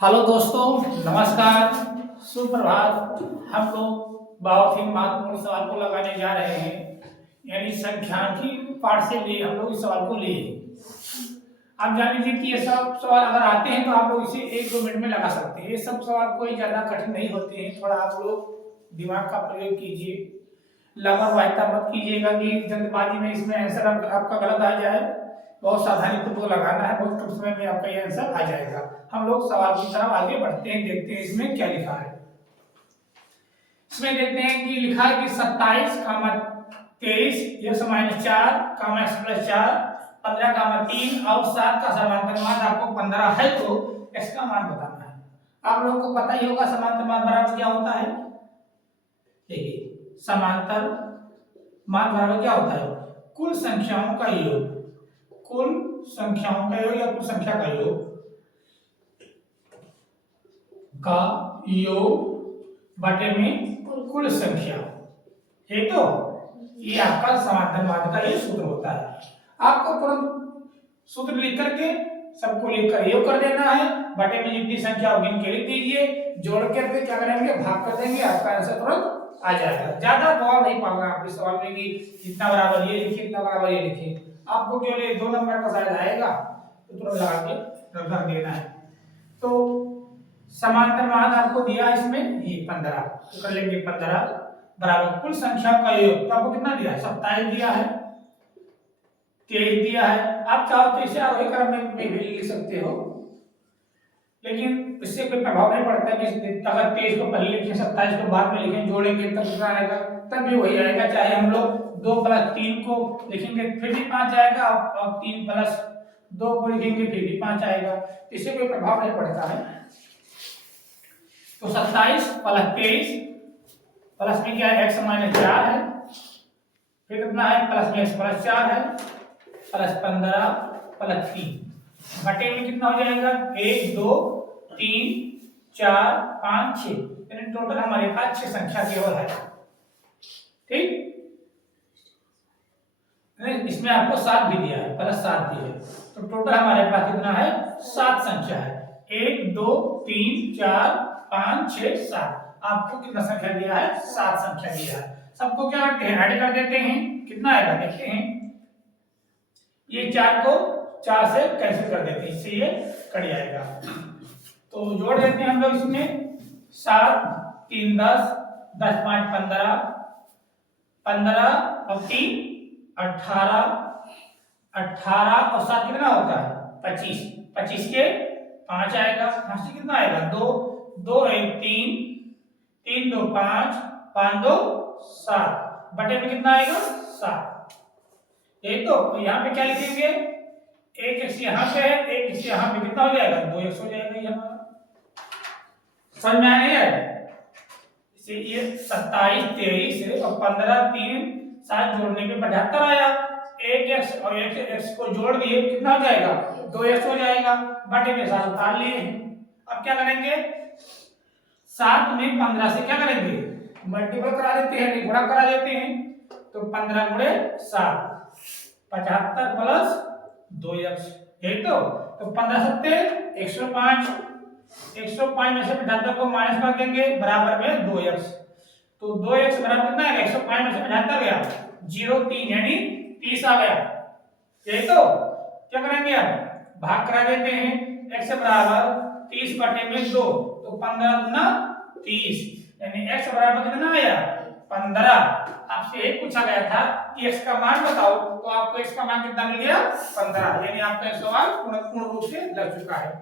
Hello दोस्तों, नमस्कार, सुप्रभात। हम लोग बहुत ही महत्वपूर्ण सवाल को लगाने जा रहे हैं, यानी संख्यांकी पाठ से लिए हम लोग इस सवाल को लिए। आप जान लीजिए कि ये सब सवाल अगर आते हैं तो आप लोग इसे 1-2 मिनट में लगा सकते हैं। ये सब सवाल कोई ज्यादा कठिन नहीं होते हैं। थोड़ा आप लोग दिमाग का प्रयोग कीजिए, लापरवाहिता मत कीजिएगा कि जल्दबाजी में इसमें आंसर आपका गलत आ जाए। बहुत सावधानी पूर्वक लगाना है, बहुत कम समय में आपका ये आंसर आ जाएगा। हम लोग सवाल की तरफ आगे बढ़ते हैं, देखते हैं इसमें क्या लिखा है। इसमें देखते हैं कि लिखा है कि 27, 23 x - 4, x + 4, 15, 3 और 7 का समांतर मान आपको 15 है, तो x का मान बताना है। आप लोगों को पता ही होगा समांतर मान बराबर क्या होता है। देखिए, समांतर मान बराबर क्या होता है? कुल संख्याओं का योग, कुल संख्याओं का योग या कुल संख्या का योग बटे में कुल संख्या है। तो ये आपका समांतर मान का ये सूत्र होता है। आपको तुरंत सूत्र लिख करके सबको लिखकर योग कर देना है। बटे में जितनी संख्या होगी गिन के लिख दीजिए, जोड़ करके क्या करेंगे, भाग कर देंगे, आपका आंसर तुरंत आ जाएगा। ज्यादा दबाव नहीं पाना आपके सवाल में कि इतना बराबर ये लिखिए, इतना बराबर ये लिखिए। आपको केवल 2 नंबर का शायद आएगा तो तुरंत लगा के रख देना है। तो समांतर मान आपको दिया इसमें ये 15, तो कर लेंगे 15 बराबर कुल संख्याओं का योग। तो आपको कितना दिया है? 27 दिया है, 23 दिया है। आप चाहो तो इसे आरोही क्रम में भी लिख सकते हो, लेकिन इससे कोई प्रभाव नहीं पड़ता कि अगर 23 को पहले लिखें, 27 को बाद में लिखें, जोड़ेंगे तब कितना आएगा, तब भी वही आएगा। चाहे हम लोग 2 + 3 को लिखेंगे फिर भी 5 आएगा, और 3 + 2 को लिखेंगे फिर भी 5 आएगा। इससे कोई प्रभाव नहीं पड़ता है। तो 27 + 23 प्लस में क्या है, x - 4 है, फिर कितना है, प्लस में x + 4 है, प्लस 15 + 3 बटे में कितना हो जाएगा, 1 2 3 4 5 6, यानी टोटल हमारे पास 6 संख्या केवल है। ठीक, इसमें आपको 7 भी दिया है, प्लस 7 दिया है, तो टोटल हमारे पास कितना है, 7 संख्या है। 1 2 3 4 5 6 7, आपको कितना संख्या दिया है, 7 संख्या दिया है। सबको क्या करते हैं, ऐड कर देते हैं, कितना आएगा देखते हैं। ये 4 को 4 से कैंसिल कर देते हैं, इससे ये कट जाएगा। तो जोड़ देते हैं हम लोग इसमें 7 3 10, 10 5 15, 15 और 3 18, 18 और 7 कितना होता है, 25, 25 के 5 आएगा, 5 से कितना आएगा, 2 2 1 3 3 2 5 5 2 7 बटे में कितना आएगा, 7। यही तो यहाँ पे क्या लिखेंगे, एक x यहाँ पे है, एक x यहाँ पे, कितना हो जाएगा, 2x हो जाएगा। ये हमारा समझ में आया नहीं आया? इसे ये 27 23 और 15 3 7 जोड़ने पे 75 आया। एक x और एक x को जोड़ दिए, कितना हो जाएगा, 2x हो जाएगा। बटे में 7 उतार लिए। अब क्या करेंगे, 7 में 15 से क्या करेंगे, मल्टीपल करा देते हैं, गुणा करा देते हैं। तो 15 × 7 75 प्लस 2x, यही तो 15 7 105, 105 में से 75 को माइनस कर देंगे, बराबर में 2x। तो 2x बराबर कितना है, 105 में से 75 गया 0 3, यानी 30 आ गया। यही तो क्या करेंगे, अब भाग करा देते हैं। x बराबर 30 बटे में 2, तो 15 गुना 30, यानी x बराबर कितना आया, 15। आपसे एक पूछा गया था कि x का मान बताओ, तो आपको x का मान कितना मिल गया, 15, यानी आपका सवाल पूर्ण रूप से लग चुका है।